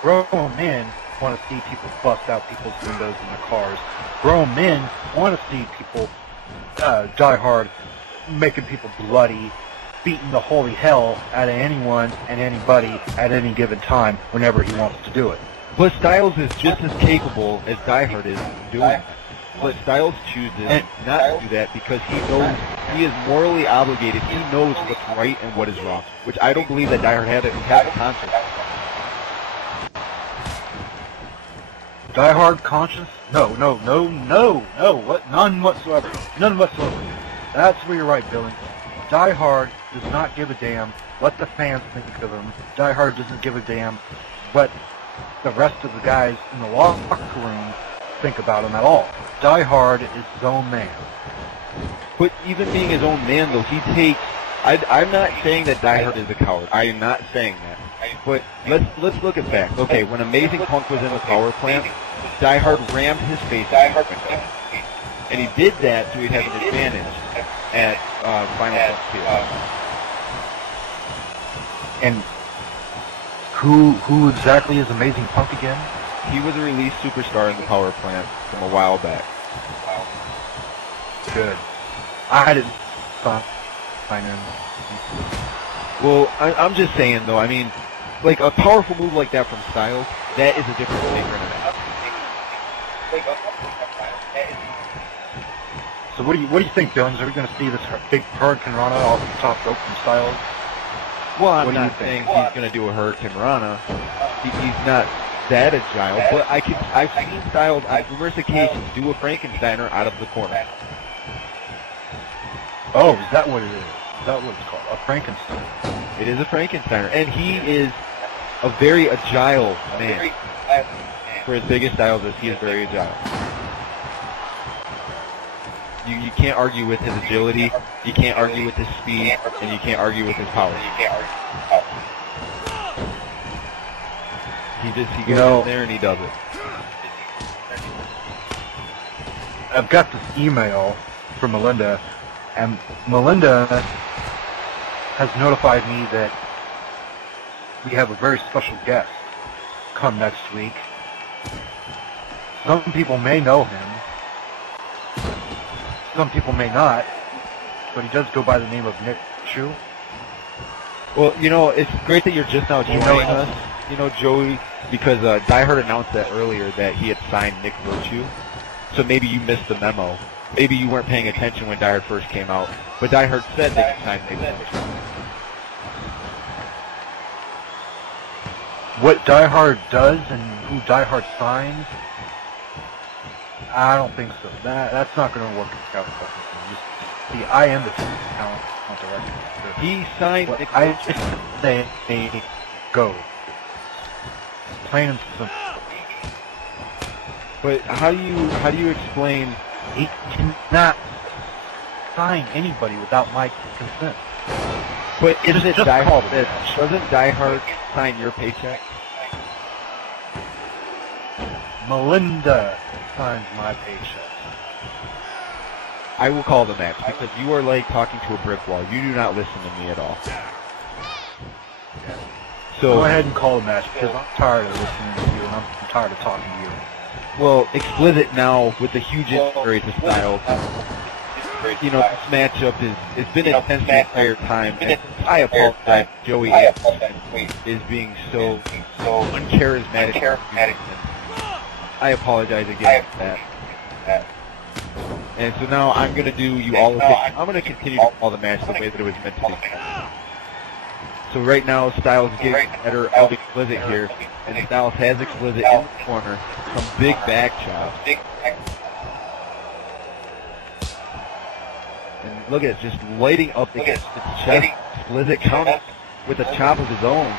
Grown men want to see people bust out people's windows in their cars. Grown men want to see people Die Hard making people bloody, beating the holy hell out of anyone and anybody at any given time whenever he wants to do it. But Styles is just as capable as Die Hard is doing it. But Styles chooses not to do that because he knows he is morally obligated. He knows what's right and what is wrong, which I don't believe that Die Hard had a conscience. Die Hard conscience? No. What? None whatsoever. None whatsoever. That's where you're right, Billy. Die Hard does not give a damn what the fans think of him. Die Hard doesn't give a damn what the rest of the guys in the locker room think about him at all. Die Hard is his own man. But even being his own man, though, he takes... I'm not saying that Die Hard is a coward. I am not saying that. But let's look at facts. Okay, when Amazing Punk was in the power plant, Die Hard rammed his face in the window. And he did that so he'd have an advantage at Final Frontier. And who exactly is Amazing Punk again? He was a released superstar in the power plant from a while back. Good. I didn't find him. Well, I'm just saying, though, I mean, like, a powerful move like that from Styles, that is a different thing right now. So what do you think, Jones? Are we going to see this big Hurricane Rana off the top rope from Styles? Well, I'm not saying he's going to do a Hurricane Rana. He's not that agile, but I've seen Styles on numerous occasions do a Frankensteiner out of the corner. Oh, is that what it is? Is that what it's called? A Frankenstein? It is a Frankensteiner, and he is a very agile man. For as big as Styles is, he is very agile. You can't argue with his agility, you can't argue with his speed, and you can't argue with his power. He goes in there and he does it. I've got this email from Melinda, and Melinda has notified me that we have a very special guest come next week. Some people may know him. Some people may not, but he does go by the name of Nick Chu. Well, you know, it's great that you're just now joining us, you know, Joey, because Die Hard announced that earlier that he had signed Nick Virtue. So maybe you missed the memo. Maybe you weren't paying attention when Die Hard first came out. But Die Hard said that he signed Nick Virtue. What Die Hard does and who Die Hard signs, I don't think so. That's not going to work out. See, I am the talent director. He signed Nick I Virtue. just say go. Plain and simple. But how do you explain? He cannot sign anybody without my consent. But isn't it just Die call Hard? it. Doesn't Die Hard sign your paycheck? Melinda signs my paycheck. I will call the match because you are like talking to a brick wall. You do not listen to me at all. So go ahead and call the match because I'm tired of listening to you and I'm tired of talking to you. Well, Explicit now with the huge injury to Styles. You know, this matchup it's been intense the entire time. And I apologize, Joey is being so uncharismatic. I apologize again for that. And so now I'm going to do you all a favor. I'm going to continue to call the match the way that it was meant to be. So right now, Styles is getting better of Explicit here. And Styles has Explicit in the corner. Some big back chops. And look at it, just lighting up against his chest. Explicit counter with a chop of his own.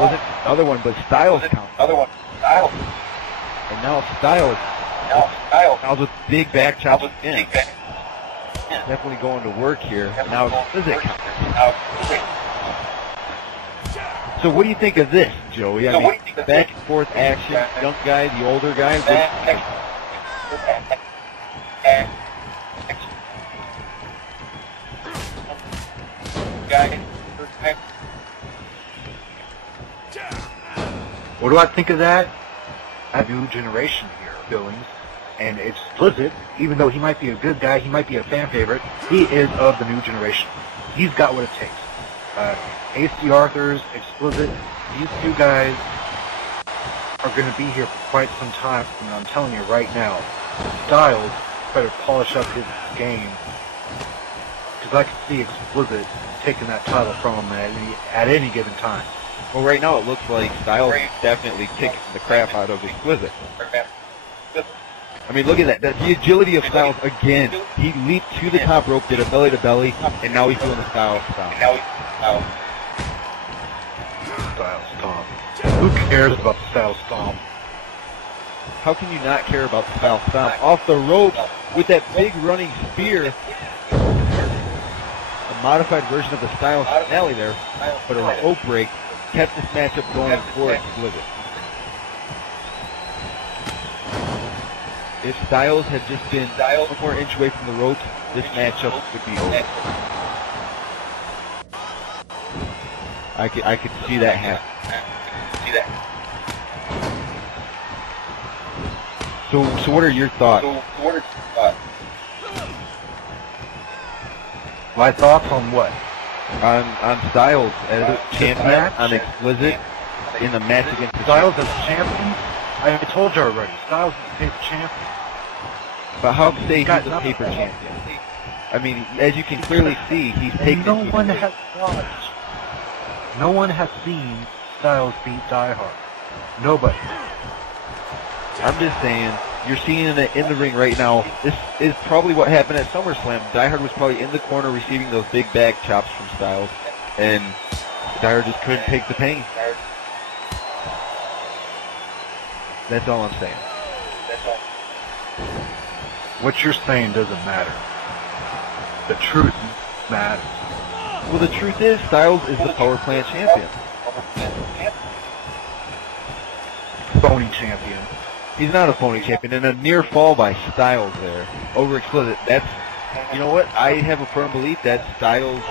Wasn't another one, but Styles counter. And now Styles with big back chops again. Definitely going to work here. Now Explicit counter. So what do you think of this, Joey? I mean, back and forth action, young guy, the older guy. What do I think of that? A new generation here, Billings. And it's Explicit, even though he might be a good guy, he might be a fan favorite, he is of the new generation. He's got what it takes. AC Arthur's, Explicit, these two guys are going to be here for quite some time, and I'm telling you right now, Styles better polish up his game, because I can see Explicit taking that title from him at any given time. Well, right now it looks like Styles is definitely kicking the crap out of Explicit. I mean, look at that. That's the agility of Styles again. He leaped to the top rope, did a belly-to-belly, and now he's doing the Styles stomp. Styles stomp. Who cares about the Styles stomp? How can you not care about the Styles stomp? Off the rope with that big running spear. A modified version of the Styles finale there, but a rope break kept this matchup going for Explicit. If Styles had just been 1 more inch away from the ropes, this matchup would be over. I could see that happen. So what are your thoughts? My thoughts on what? On Styles as a champion, on Explicit in the match against Styles as champion? I told you already, Styles is the paper champion. But how to say he's a paper champion? I mean, as you can clearly see, he's taking... No one has watched. No one has seen Styles beat Die Hard. Nobody. I'm just saying, you're seeing it in the ring right now. This is probably what happened at SummerSlam. Die Hard was probably in the corner receiving those big back chops from Styles, and Die Hard just couldn't take the pain. That's all I'm saying. What you're saying doesn't matter. The truth matters. Well, the truth is, Styles is the power plant champion. Phony champion. He's not a phony champion, and a near fall by Styles there over Explicit. That's, you know what? I have a firm belief that Styles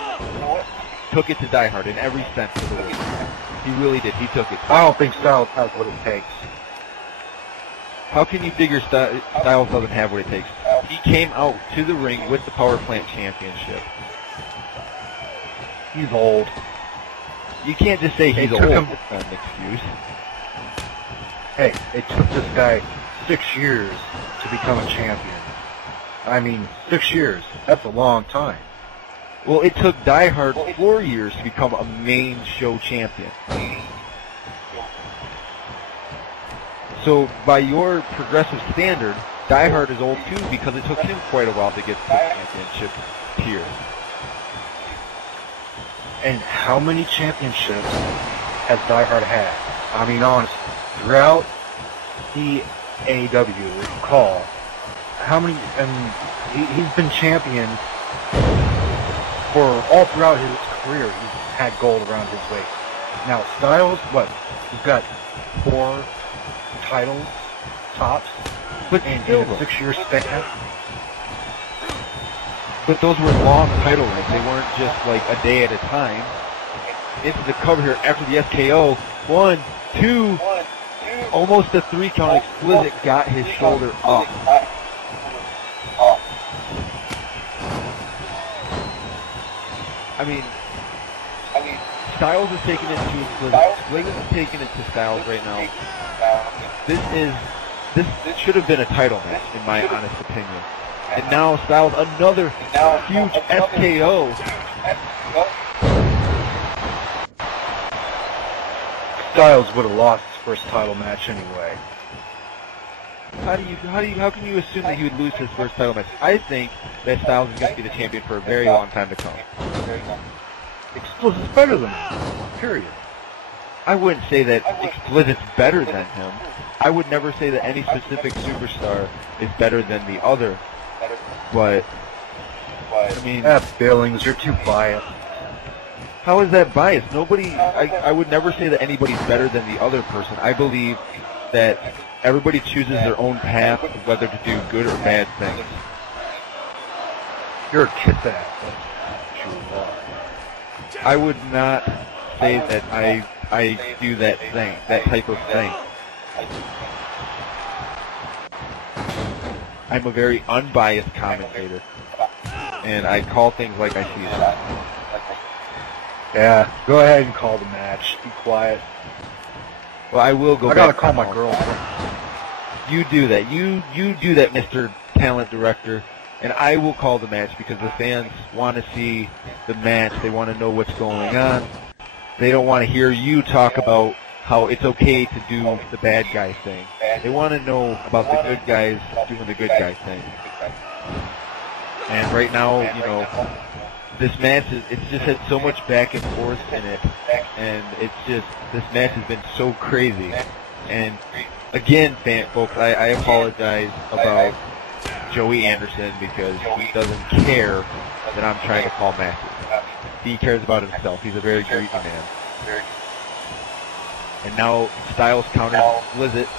took it to Die Hard in every sense of the word. He really did. He took it. I don't think Styles has what it takes. How can you figure Styles doesn't have what it takes? He came out to the ring with the Power Plant Championship. He's old. You can't just say he's old. That's not an excuse. Hey, it took this guy 6 years to become a champion. I mean, 6 years. That's a long time. Well, it took Die Hard 4 years to become a main show champion. So, by your progressive standard, Die Hard is old too because it took him quite a while to get to the championship tier. And how many championships has Die Hard had? I mean, honestly, throughout the AEW call, how many? He's been champion for all throughout his career. He's had gold around his waist. Now Styles, what? He's got 4 titles, tops, but in still, a 6-year span. But those were long title reigns. They weren't just like a day at a time. Into the cover here after the SKO. 1, 2, almost a 3 count. Explicit got his shoulder up. I mean, Styles is taking it to Explicit. Explicit is taking it to Styles right now. This should have been a title match, in my honest opinion. And now Styles, another huge SKO. Styles would have lost his first title match anyway. How can you assume that he would lose his first title match? I think that Styles is going to be the champion for a very long time to come. Explicit's better than him. Period. I wouldn't say that Explicit's better than him. I would never say that any specific superstar is better than the other. But I mean, Billings, you're too biased. how is that biased? I would never say that anybody's better than the other person. I believe that everybody chooses their own path of whether to do good or bad things. You're a kiss ass. You are. I would not say that I do that type of thing. I'm a very unbiased commentator, and I call things like I see them. Yeah, go ahead and call the match. Be quiet. Well, I will go I back gotta call to my home. girlfriend. You do that. You do that, Mr. Talent Director, and I will call the match because the fans want to see the match. They want to know what's going on. They don't want to hear you talk about how it's okay to do the bad guy thing. They want to know about the good guys doing the good guy thing. And right now, you know, this match it's just had so much back and forth in it, and this match has been so crazy. And again, folks, I apologize about Joey Anderson because he doesn't care that I'm trying to call matches. He cares about himself. He's a very greedy man. And now Styles counters Explicit.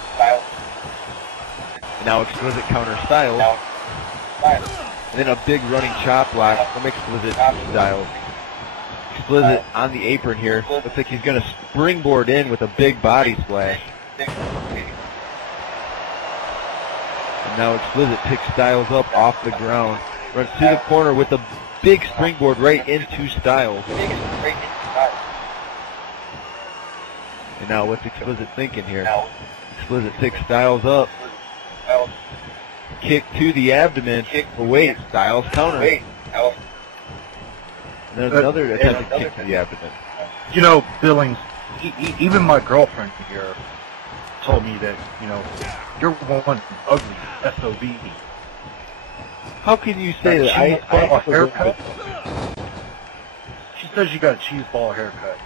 And now Explicit counters Styles. And then a big running chop block from Explicit to Styles. Explicit on the apron here. Looks like he's going to springboard in with a big body splash. And now Explicit picks Styles up off the ground. Runs to the corner with a big springboard right into Styles. And now what's Explicit thinking here? Explicit picks Styles up. Kick to the abdomen. But wait, Styles counter. And there's another attempted kick to the abdomen. You know, Billings, even my girlfriend here told me that, you know, you're one ugly SOB. How can you say that? I have a haircut. She says you got a cheeseball haircut.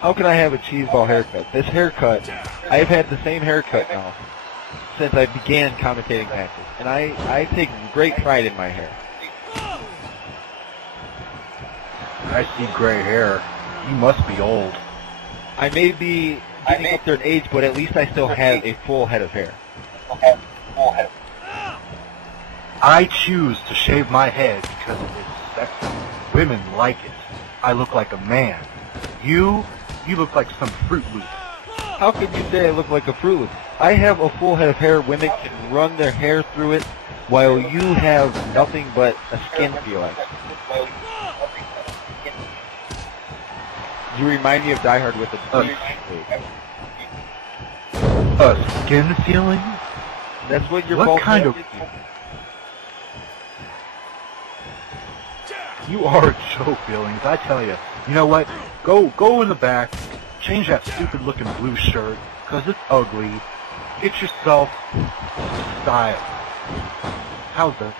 How can I have a cheeseball haircut? This haircut, I've had the same haircut now since I began commentating matches, and I take great pride in my hair. I see gray hair. You must be old. I may be getting up there in age, but at least I still have a full head of hair. I choose to shave my head because it is sexy. Women like it. I look like a man. You look like some Fruit Loop. How can you say I look like a Fruit Loop? I have a full head of hair. Women can run their hair through it, while you have nothing but a skin feeling. You remind me of Die Hard with a deep skin feeling? That's what you're What kind of... You are a joke, Billings, I tell you. You know what? Go in the back, change that stupid looking blue shirt, because it's ugly. Get yourself style. How's that?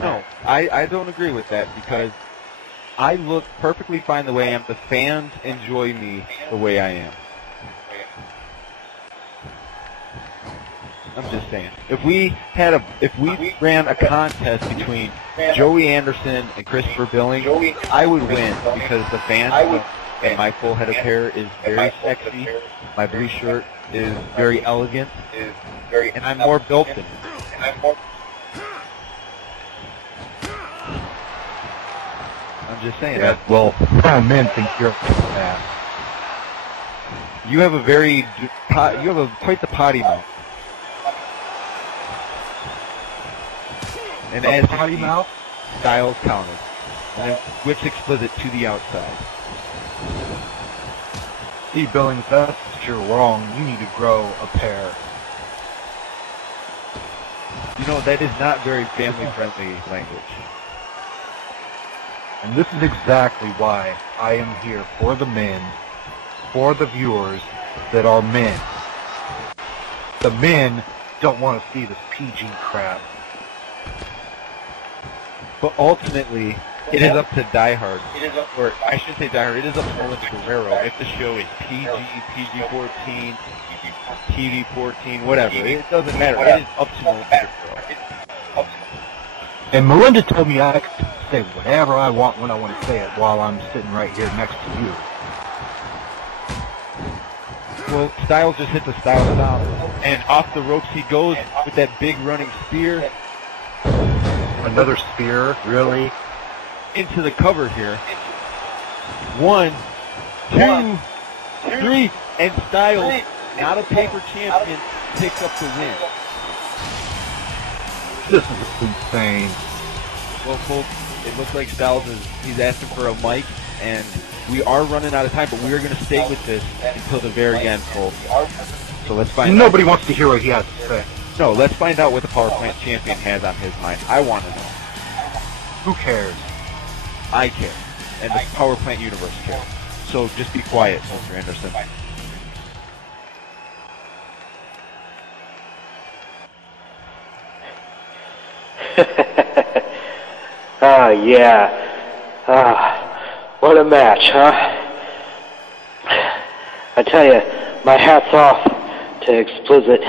No, I don't agree with that because I look perfectly fine the way I am. The fans enjoy me the way I am. I'm just saying. If we ran a contest between Joey Anderson and Christopher Billings, I would win because the fans know that my full head of hair is very sexy, my blue shirt is very elegant, and I'm more built than him. just saying. Yeah, well, grown men think you're fast. You have quite the potty mouth. And as Potty mouth? Styles counted. And then whips explicit to the outside. See, Billings, that's you're wrong. You need to grow a pair. You know, that is not very family-friendly language. And this is exactly why I am here for the men, for the viewers that are men. The men don't want to see this PG crap. But ultimately, it is up to Die Hard. Or I should say Die Hard. It is up to Owen Guerrero if the show is PG, PG-14, TV-14, whatever. It doesn't matter. It is up to Owen Guerrero. And Melinda told me I could say whatever I want when I want to say it while I'm sitting right here next to you. Well, Styles just hit the Styles stop. And off the ropes he goes with that big running spear. Another spear? Really? Into the cover here. 1, 2, 3, and Styles, not a paper champion, picks up the win. This is insane. Well, folks, it looks like Styles he's asking for a mic, and we are running out of time, but we are going to stay with this until the very end, folks. So let's find out. Nobody wants to hear what he has to say. No, let's find out what the Power Plant champion has on his mind. I want to know. Who cares? I care. And the Power Plant universe cares. So just be quiet, Mr. Anderson. Yeah. What a match, huh? I tell you, my hat's off to Explicit.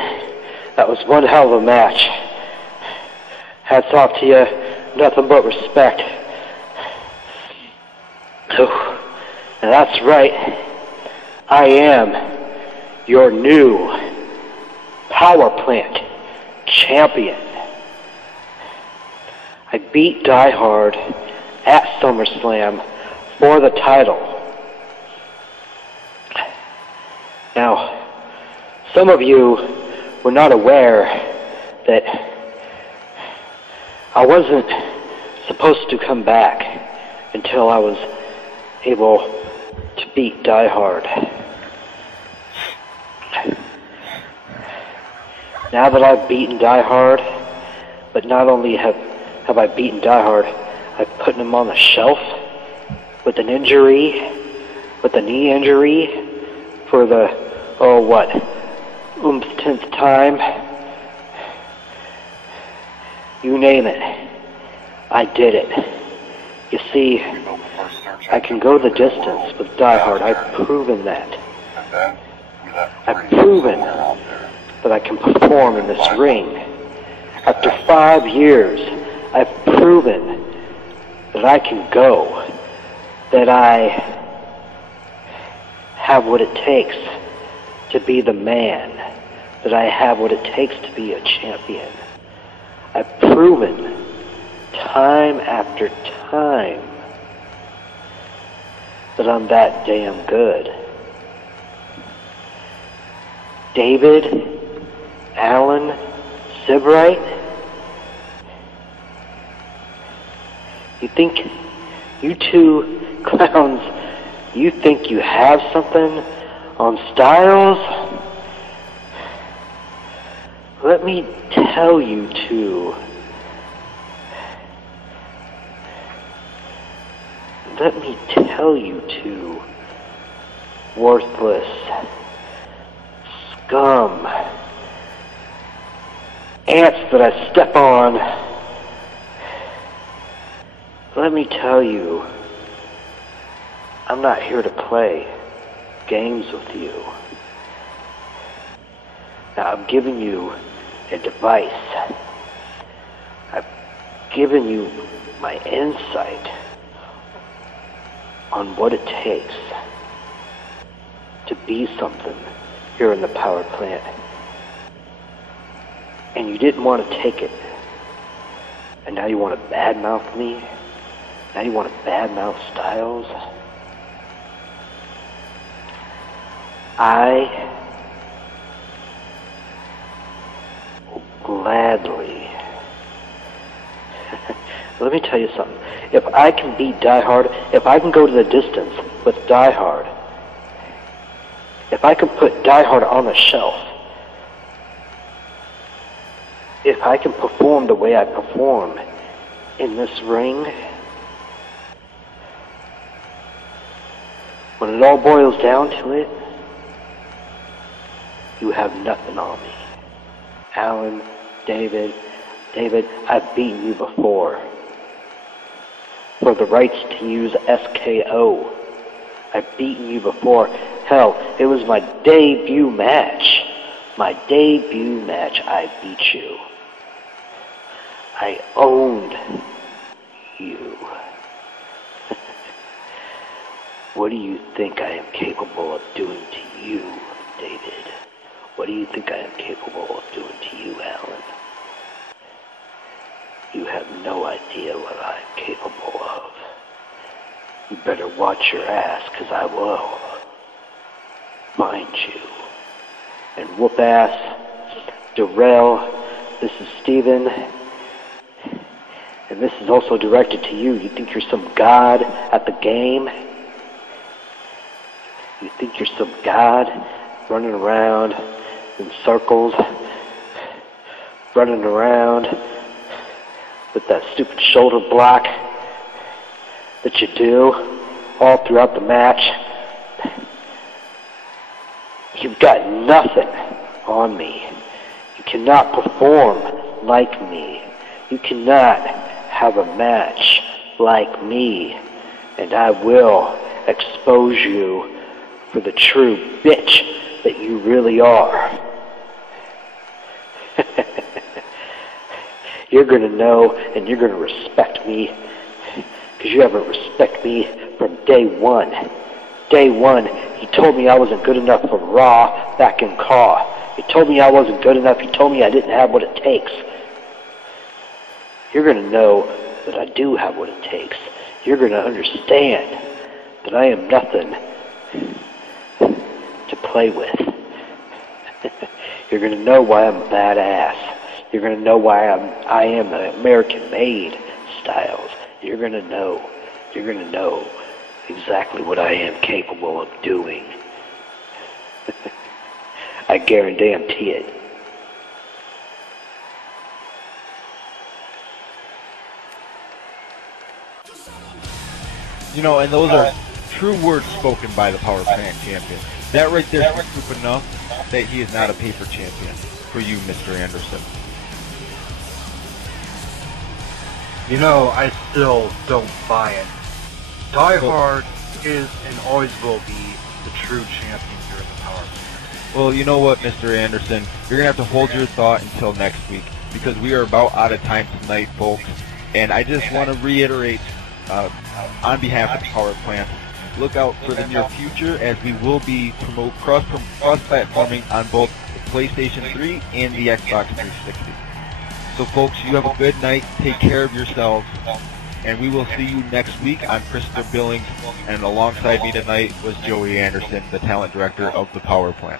That was one hell of a match. Hats off to you. Nothing but respect. Oh, and that's right. I am your new Power Plant champion. I beat Die Hard at SummerSlam for the title. Now, some of you were not aware that I wasn't supposed to come back until I was able to beat Die Hard. Now that I've beaten Die Hard, but not only have I beaten Die Hard, I've put him on the shelf with an injury, with a knee injury, for the, umpteenth time. You name it. I did it. You see, I can go the distance with Die Hard. I've proven that. I've proven that I can perform in this ring. After 5 years, I've proven that I can go, that I have what it takes to be the man, that I have what it takes to be a champion. I've proven time after time that I'm that damn good. David, Alan, Sibright, you think, you two clowns, you think you have something on Styles? Let me tell you two. Let me tell you two worthless scum ants that I step on. Let me tell you, I'm not here to play games with you. Now, I've given you a device. I've given you my insight on what it takes to be something here in the power plant. And you didn't want to take it. And now you want to badmouth me? Now you want to badmouth Styles? I will gladly. Let me tell you something. If I can beat Die Hard, if I can go to the distance with Die Hard, if I can put Die Hard on the shelf, if I can perform the way I perform in this ring, when it all boils down to it, you have nothing on me. Alan, David, I've beaten you before. For the rights to use SKO, I've beaten you before. Hell, it was my debut match. My debut match, I beat you. I owned you. What do you think I am capable of doing to you, David? What do you think I am capable of doing to you, Alan? You have no idea what I am capable of. You better watch your ass, 'cause I will find you and whoop ass. Darrell, this is Steven, and this is also directed to you. You think you're some god at the game? You think you're some god running around in circles, running around with that stupid shoulder block that you do all throughout the match? You've got nothing on me. You cannot perform like me. You cannot have a match like me, and I will expose you for the true bitch that you really are. You're going to know, and you're going to respect me, because you haven't respected me from day one. Day one, he told me I wasn't good enough for Raw back in Caw. He told me I wasn't good enough. He told me I didn't have what it takes. You're going to know that I do have what it takes. You're going to understand that I am nothing to play with. You're going to know why I'm a badass. You're going to know why I am an American-made Styles. You're going to know. You're going to know exactly what I am capable of doing. I guarantee it. You know, and those are true words spoken by the Power Plant champion. That right there is proof enough that he is not a paper champion for you, Mr. Anderson. You know, I still don't buy it. Die Hard is and always will be the true champion here at the Power Plant. Well, you know what, Mr. Anderson? You're going to have to hold your thought until next week, because we are about out of time tonight, folks. And I just want to reiterate, on behalf of the Power Plant, look out for the near future, as we will be cross-platforming on both the PlayStation 3 and the Xbox 360. So folks, you have a good night, take care of yourselves, and we will see you next week. I'm Christopher Billings, and alongside me tonight was Joey Anderson, the talent director of the Power Plant.